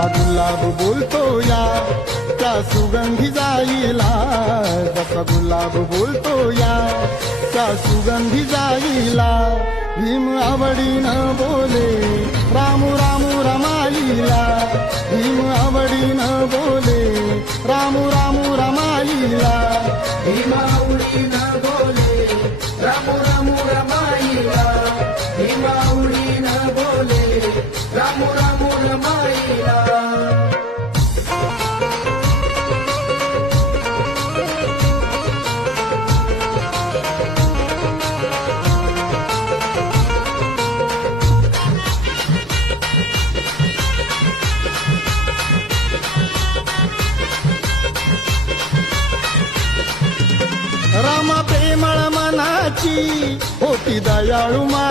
जसा गुलाब बोलतो या त्या सुगंधी जाईला, जसा गुलाब बोलतो या त्या सुगंधी जाईला. भीम आवडीनं बोले रामू रामू रमाईला, भीम आवडीनं बोले रामू रामू रमाईला. भीम आवडीनं बोले रामू रामू रमाईला, भीम आवडीनं बोले रामू रामू रमाईला. रामा प्रेमळ मनाची होती दयाळू माय.